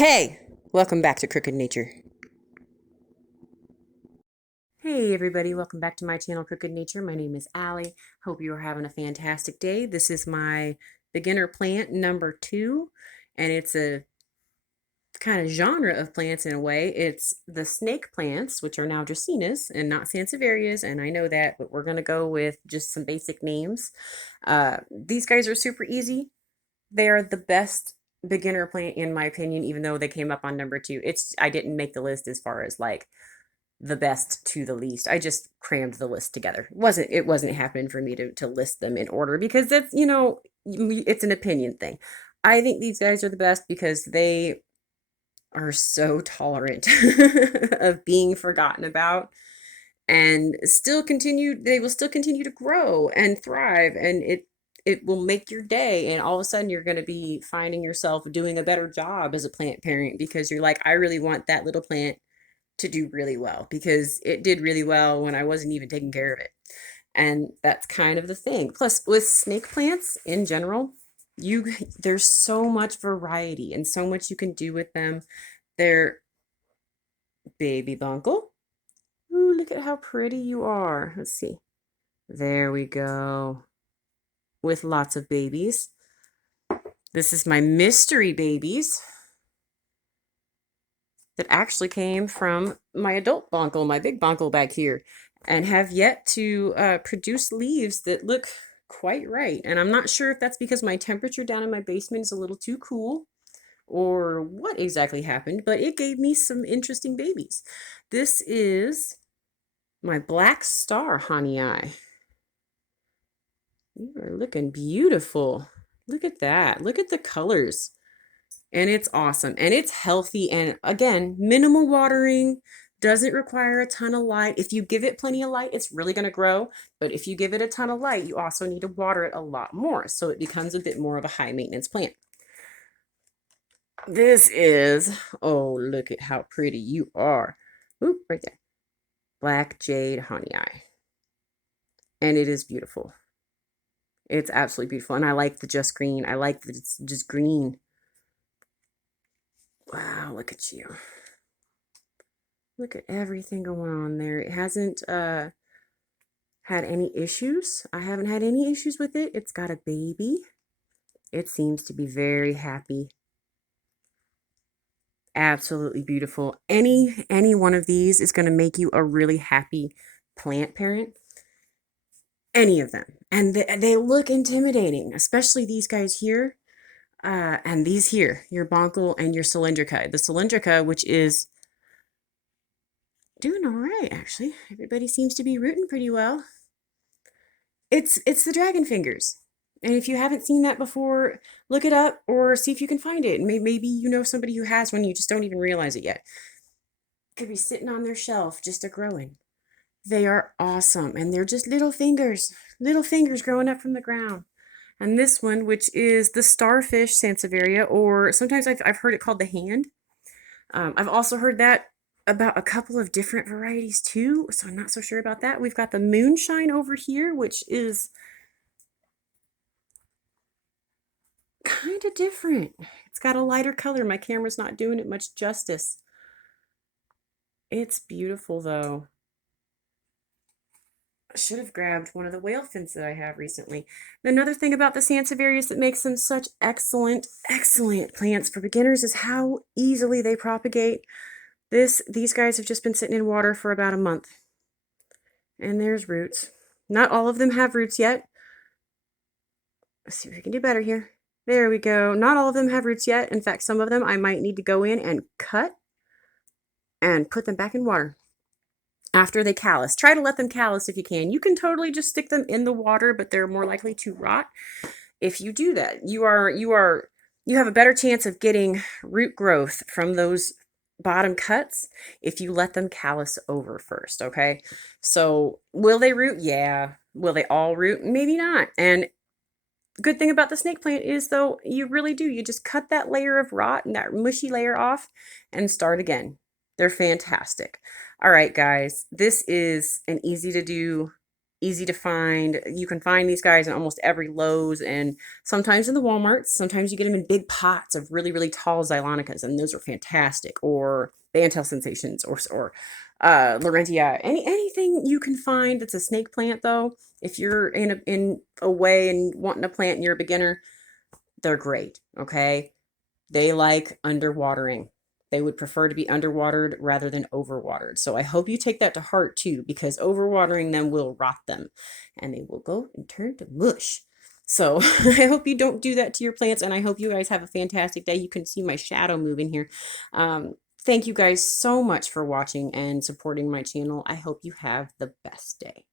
Hey, welcome back to Crooked Nature. Hey everybody, welcome back to my channel Crooked Nature. My name is Allie. Hope you are having a fantastic day. This is my beginner plant number 2, and it's a kind of genre of plants in a way. It's the snake plants, which are now dracaenas and not sansevierias, and I know that, but we're going to go with just some basic names. These guys are super easy. They are the best beginner plant in my opinion, even though they came up on number 2. I didn't make the list as far as like the best to the least. I just crammed the list together. It wasn't happening for me to list them in order because it's an opinion thing. I think these guys are the best because they are so tolerant of being forgotten about and they will still continue to grow and thrive, and it will make your day, and all of a sudden you're going to be finding yourself doing a better job as a plant parent because you're like, I really want that little plant to do really well because it did really well when I wasn't even taking care of it. And that's kind of the thing. Plus, with snake plants in general, you there's so much variety and so much you can do with them. They're baby bunkle. Ooh, look at how pretty you are. Let's see. There we go. With lots of babies. This is my mystery babies that actually came from my adult bunkle, my big bunkle back here, and have yet to produce leaves that look quite right. And I'm not sure if that's because my temperature down in my basement is a little too cool or what exactly happened, but it gave me some interesting babies. This is my black star honey eye. You are looking beautiful. Look at that. Look at the colors. And it's awesome. And it's healthy. And again, minimal watering, doesn't require a ton of light. If you give it plenty of light, it's really going to grow. But if you give it a ton of light, you also need to water it a lot more. So it becomes a bit more of a high maintenance plant. This is, oh, look at how pretty you are. Oop, right there. Black jade honey eye. And it is beautiful. It's absolutely beautiful. And I like the just green. I like that it's just green. Wow, look at you. Look at everything going on there. It hasn't had any issues. I haven't had any issues with it. It's got a baby. It seems to be very happy. Absolutely beautiful. Any one of these is going to make you a really happy plant parent. Any of them. And they look intimidating, especially these guys here. And these here, your Bonkel and your Cylindrica. The Cylindrica, which is doing all right, actually. Everybody seems to be rooting pretty well. It's the dragon fingers. And if you haven't seen that before, look it up or see if you can find it. Maybe you know somebody who has one, you just don't even realize it yet. Could be sitting on their shelf just a growing. They are awesome, and they're just little fingers growing up from the ground. And this one, which is the starfish sansevieria, or sometimes I've heard it called the hand. I've also heard that about a couple of different varieties too, so I'm not so sure about that. We've got the moonshine over here, which is kind of different. It's got a lighter color. My camera's not doing it much justice. It's beautiful though. I should have grabbed one of the whale fins that I have recently. Another thing about the sansevierias that makes them such excellent plants for beginners is how easily they propagate. These guys have just been sitting in water for about a month. And there's roots. Not all of them have roots yet. Let's see if we can do better here. There we go. Not all of them have roots yet. In fact, some of them I might need to go in and cut and put them back in water after they callus. Try to let them callus if you can. You can totally just stick them in the water, but they're more likely to rot. If you do that, you have a better chance of getting root growth from those bottom cuts if you let them callus over first, okay? So will they root? Yeah. Will they all root? Maybe not. And the good thing about the snake plant is though, you really do. You just cut that layer of rot and that mushy layer off and start again. They're fantastic. All right, guys, this is an easy to do easy to find. You can find these guys in almost every Lowe's and sometimes in the Walmarts. Sometimes you get them in big pots of really, really tall Xylonicas, and those are fantastic. Or Bantel Sensations, or Laurentia. Anything you can find that's a snake plant, though. If you're in a way and wanting a plant and you're a beginner, they're great. Okay, they like underwatering. They would prefer to be underwatered rather than overwatered. So I hope you take that to heart too, because overwatering them will rot them and they will go and turn to mush. So I hope you don't do that to your plants, and I hope you guys have a fantastic day. You can see my shadow moving here. Thank you guys so much for watching and supporting my channel. I hope you have the best day.